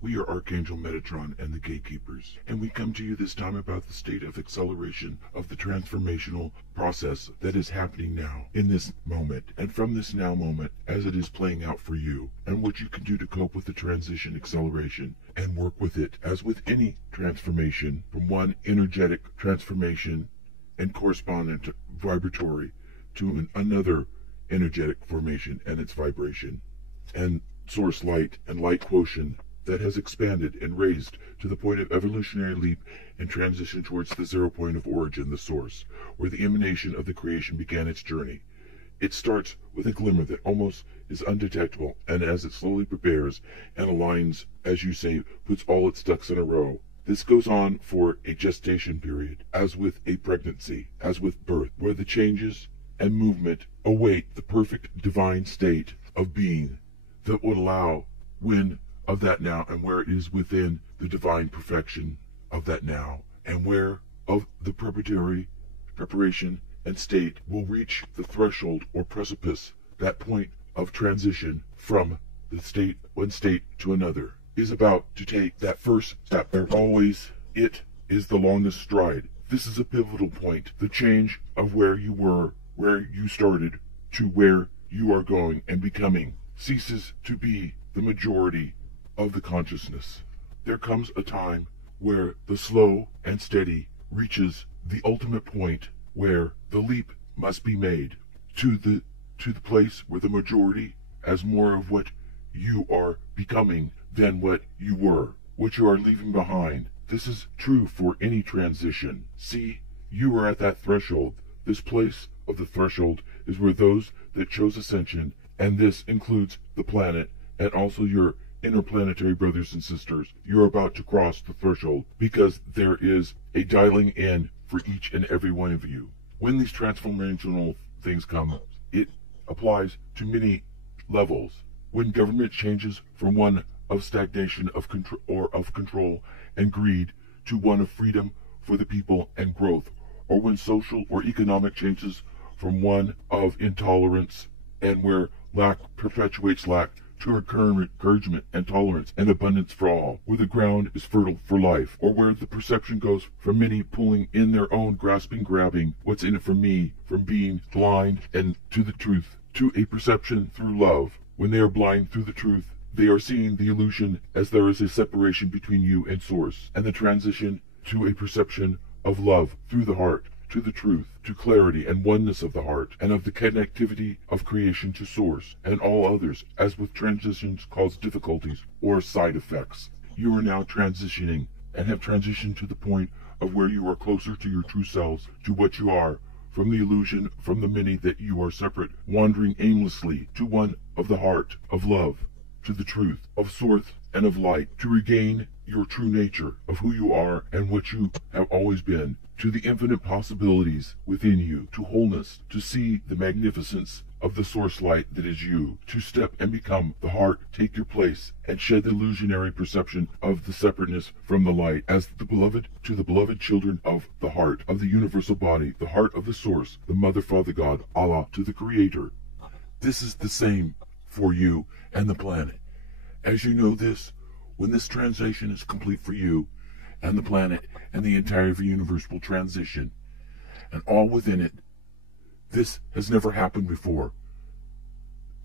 We are Archangel Metatron and the Gatekeepers, and we come to you this time about the state of acceleration of the transformational process that is happening now, in this moment, and from this now moment as it is playing out for you, and what you can do to cope with the transition acceleration and work with it, as with any transformation, from one energetic transformation and correspondent vibratory to another energetic formation and its vibration, and source light and light quotient that has expanded and raised to the point of evolutionary leap and transition towards the 0 point of origin, the source, where the emanation of the creation began its journey. It starts with a glimmer that almost is undetectable, and as it slowly prepares and aligns, as you say, puts all its ducks in a row. This goes on for a gestation period, as with a pregnancy, as with birth, where the changes and movement await the perfect divine state of being that would allow when of that now, and where it is within the divine perfection of that now, and where of the preparation and state will reach the threshold or precipice, that point of transition from the state, one state to another, is about to take that first step. There always it is the longest stride. This is a pivotal point, the change of where you were, where you started, to where you are going and becoming, ceases to be the majority of the consciousness. There comes a time where the slow and steady reaches the ultimate point where the leap must be made to the place where the majority as more of what you are becoming than what you were, what you are leaving behind. This is true for any transition. See, you are at that threshold. This place of the threshold is where those that chose ascension, and this includes the planet and also your interplanetary brothers and sisters, you're about to cross the threshold, because there is a dialing in for each and every one of you. When these transformational things come, it applies to many levels. When government changes from one of stagnation of control and greed to one of freedom for the people and growth, or when social or economic changes from one of intolerance and where lack perpetuates lack to encouragement and tolerance and abundance for all, where the ground is fertile for life, or where the perception goes from many pulling in their own grabbing what's in it for me, from being blind and to the truth, to a perception through love. When they are blind through the truth, they are seeing the illusion as there is a separation between you and source, and the transition to a perception of love through the heart, to the truth, to clarity and oneness of the heart, and of the connectivity of creation to source, and all others, as with transitions cause difficulties or side effects. You are now transitioning, and have transitioned to the point of where you are closer to your true selves, to what you are, from the illusion, from the many that you are separate, wandering aimlessly, to one of the heart, of love, to the truth, of source and of light, to regain your true nature of who you are and what you have always been, to the infinite possibilities within you, to wholeness, to see the magnificence of the source light that is you, to step and become the heart, take your place, and shed the illusionary perception of the separateness from the light, as the beloved to the beloved children of the heart, of the universal body, the heart of the source, the Mother, Father, God, Allah, to the Creator. This is the same for you and the planet. As you know this, when this transition is complete for you and the planet and the entire universe will transition, and all within it, this has never happened before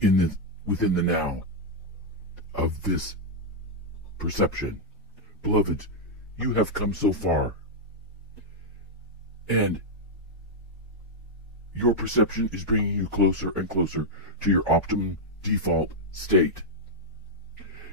within the now of this perception. Beloved, you have come so far, and your perception is bringing you closer and closer to your optimum default state.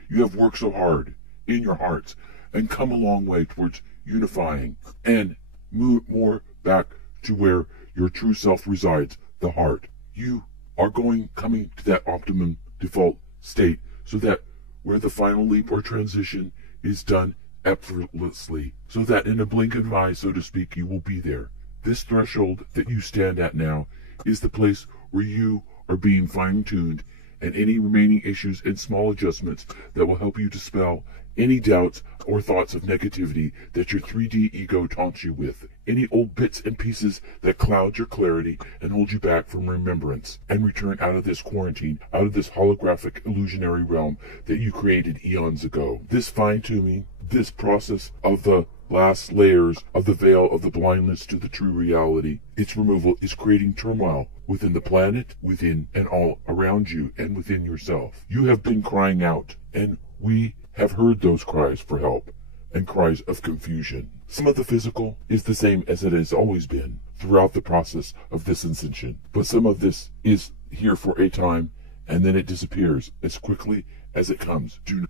You have worked so hard in your hearts and come a long way towards unifying and move more back to where your true self resides, the heart. You are coming to that optimum default state, so that where the final leap or transition is done effortlessly, so that in a blink of an eye, so to speak, you will be there. This threshold that you stand at now is the place where you are being fine-tuned, and any remaining issues and small adjustments that will help you dispel any doubts or thoughts of negativity that your 3D ego taunts you with, any old bits and pieces that cloud your clarity and hold you back from remembrance, and return out of this quarantine, out of this holographic illusionary realm that you created eons ago. This fine-tuning, this process of the last layers of the veil of the blindness to the true reality, its removal is creating turmoil within the planet, within and all around you, and within yourself. You have been crying out, and we have heard those cries for help and cries of confusion. Some of the physical is the same as it has always been throughout the process of this ascension, but some of this is here for a time, and then it disappears as quickly as it comes. Do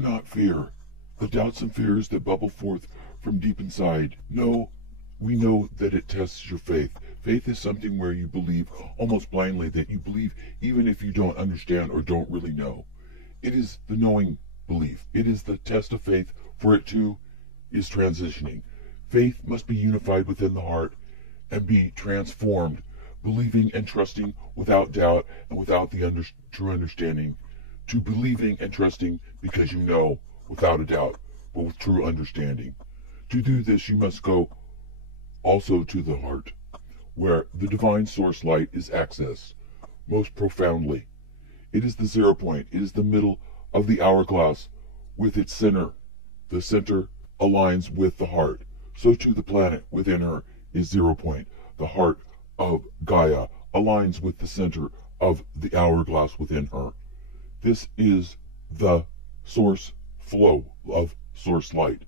not fear the doubts and fears that bubble forth from deep inside. No, we know that it tests your faith. Faith is something where you believe almost blindly, that you believe even if you don't understand or don't really know. It is the knowing belief. It is the test of faith, for it too is transitioning. Faith must be unified within the heart and be transformed, believing and trusting without doubt and without the true understanding, to believing and trusting because you know without a doubt, but with true understanding. To do this, you must go also to the heart, where the divine source light is accessed most profoundly. It is the 0 point. It is the middle of the hourglass with its center. The center aligns with the heart. So too the planet within her is 0 point. The heart of Gaia aligns with the center of the hourglass within her. This is the source flow of source light.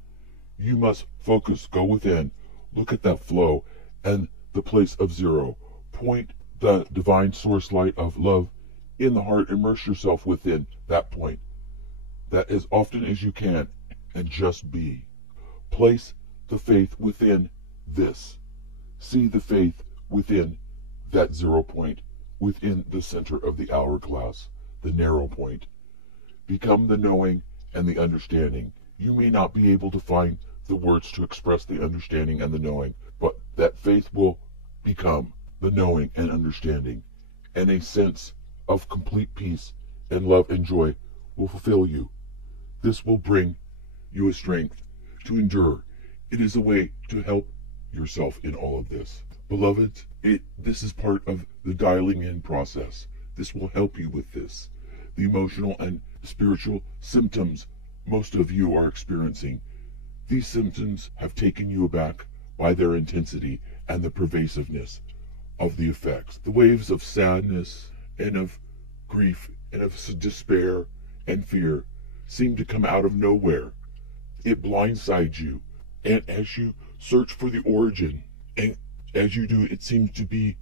You must focus, go within, look at that flow and the place of 0. Point the divine source light of love in the heart. Immerse yourself within that point, that as often as you can, and just be. Place the faith within this. See the faith within that 0 point, within the center of the hourglass, the narrow point. Become the knowing and the understanding. You may not be able to find the words to express the understanding and the knowing, but that faith will become the knowing and understanding, and a sense of complete peace and love and joy will fulfill you. This will bring you a strength to endure. It is a way to help yourself in all of this. Beloveds, this is part of the dialing in process. This will help you with this. The emotional and spiritual symptoms most of you are experiencing. These symptoms have taken you aback by their intensity and the pervasiveness of the effects. The waves of sadness and of grief and of despair and fear seem to come out of nowhere. It blindsides you, and as you search for the origin, and as you do, it seems to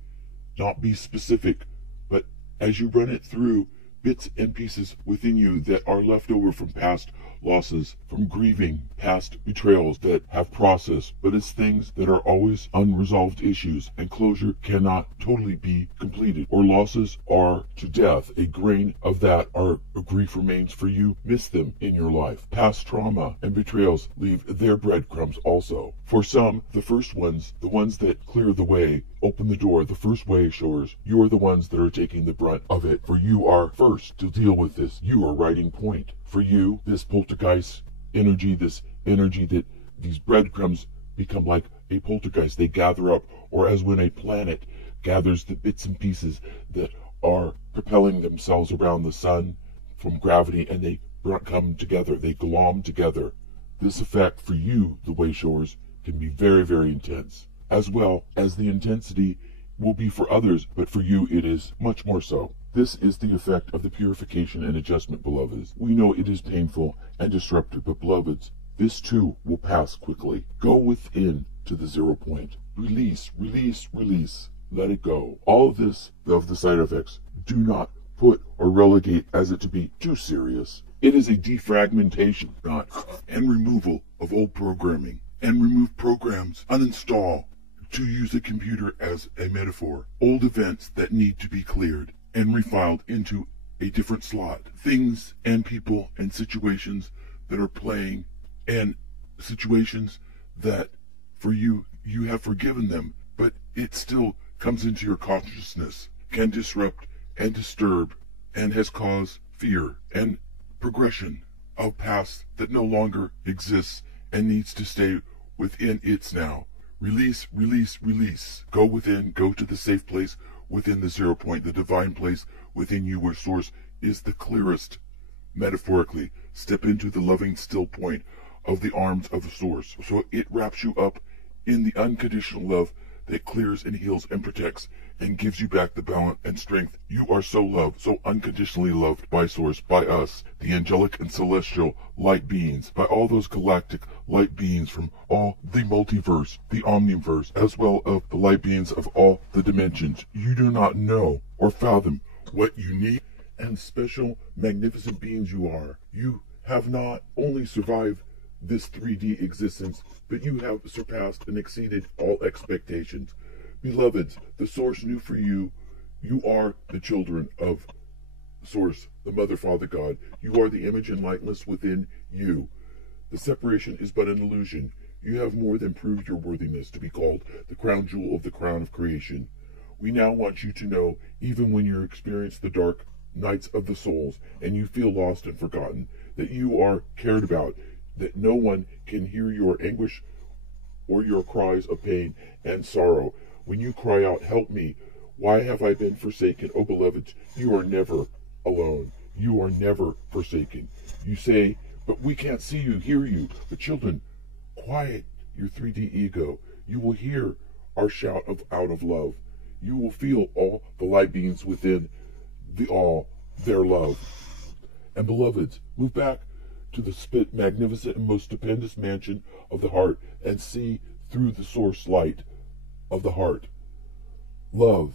not be specific, but as you run it through bits and pieces within you that are left over from past losses, from grieving past betrayals that have processed, but it's things that are always unresolved issues, and closure cannot totally be completed, or losses are to death. A grain of that or grief remains for you. Miss them in your life. Past trauma and betrayals leave their breadcrumbs also. For some, the first ones, the ones that clear the way, open the door, the first way showers, you are the ones that are taking the brunt of it, for you are first to deal with this. You are writing point. For you, this poltergeist energy, this energy that these breadcrumbs become like a poltergeist. They gather up, or as when a planet gathers the bits and pieces that are propelling themselves around the sun from gravity, and they come together, they glom together. This effect for you, the wayshowers, can be very, very intense, as well as the intensity will be for others, but for you it is much more so. This is the effect of the purification and adjustment, beloveds. We know it is painful and disruptive, but beloveds, this too will pass quickly. Go within to the 0 point. Release, release, release. Let it go. All of this, of the side effects, do not put or relegate as it to be too serious. It is a defragmentation, not, and removal of old programming. And remove programs, uninstall, to use a computer as a metaphor. Old events that need to be cleared. and refiled into a different slot. Things and people and situations that are playing, and situations that for you have forgiven them, but it still comes into your consciousness, can disrupt and disturb, and has caused fear and progression of past that no longer exists and needs to stay within its now. Release, release, release. Go within, go to the safe place within the 0 point, the divine place within you where source is the clearest. Metaphorically, step into the loving still point of the arms of the source. So it wraps you up in the unconditional love that clears and heals and protects and gives you back the balance and strength. You are so loved, so unconditionally loved by source, by us, the angelic and celestial light beings, by all those galactic light beings from all the multiverse, the omniverse, as well as the light beings of all the dimensions. You do not know or fathom what unique and special, magnificent beings you are. You have not only survived this 3D existence, but you have surpassed and exceeded all expectations. Beloveds, the source knew for you. You are the children of source, the mother, father, God. You are the image and likeness within you. The separation is but an illusion. You have more than proved your worthiness to be called the crown jewel of the crown of creation. We now want you to know, even when you experience the dark nights of the souls and you feel lost and forgotten, that you are cared about, that no one can hear your anguish or your cries of pain and sorrow. When you cry out, help me, why have I been forsaken? Oh, beloveds, you are never alone. You are never forsaken. You say, but we can't see you, hear you. But children, quiet your 3D ego. You will hear our shout out of love. You will feel all the light beings within their love. And beloveds, move back to the magnificent and most stupendous mansion of the heart and see through the source light of the heart. Love,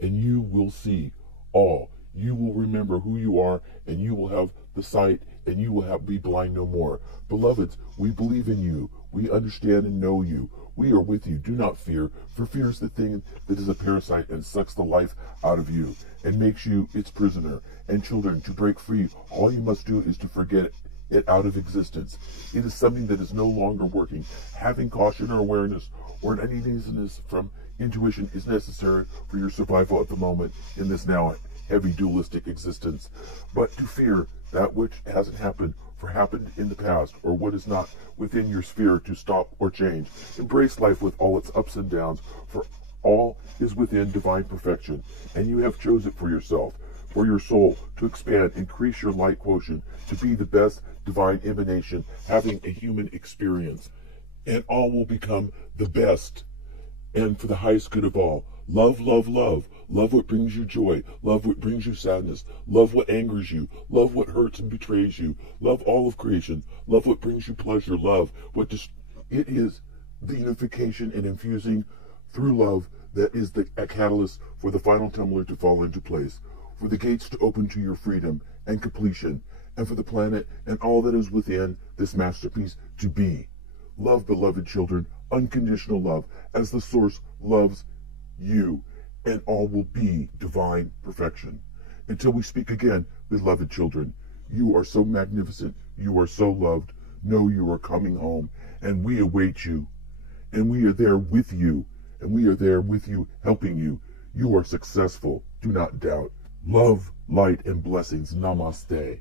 and you will see all. You will remember who you are, and you will have the sight, and you will be blind no more. Beloveds, we believe in you. We understand and know you. We are with you. Do not fear, for fear is the thing that is a parasite and sucks the life out of you and makes you its prisoner. And children, to break free, all you must do is to forget it out of existence. It is something that is no longer working. Having caution or awareness or an uneasiness from intuition is necessary for your survival at the moment in this now heavy dualistic existence. But to fear that which hasn't happened, for happened in the past, or what is not within your sphere to stop or change. Embrace life with all its ups and downs, for all is within divine perfection, and you have chosen for yourself, for your soul, to expand, increase your light quotient, to be the best divine emanation, having a human experience. And all will become the best, and for the highest good of all. Love, love, love. Love what brings you joy. Love what brings you sadness. Love what angers you. Love what hurts and betrays you. Love all of creation. Love what brings you pleasure. Love what it is the unification and infusing through love that is the catalyst for the final tumbler to fall into place, for the gates to open to your freedom and completion, and for the planet and all that is within this masterpiece to be. Love, beloved children, unconditional love, as the source loves you, and all will be divine perfection. Until we speak again, beloved children, you are so magnificent, you are so loved. Know you are coming home, and we await you, and we are there with you, and we are there with you, helping you. You are successful, do not doubt. Love, light, and blessings. Namaste.